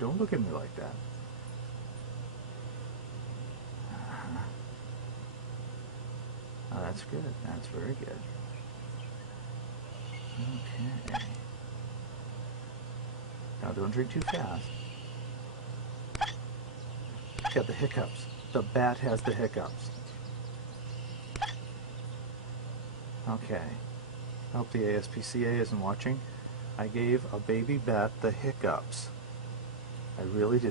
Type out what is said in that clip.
don't look at me like that. Oh, that's good. That's very good. Okay. Now don't drink too fast. Got the hiccups. The bat has the hiccups. Okay. I hope the ASPCA isn't watching. I gave a baby bat the hiccups. I really did.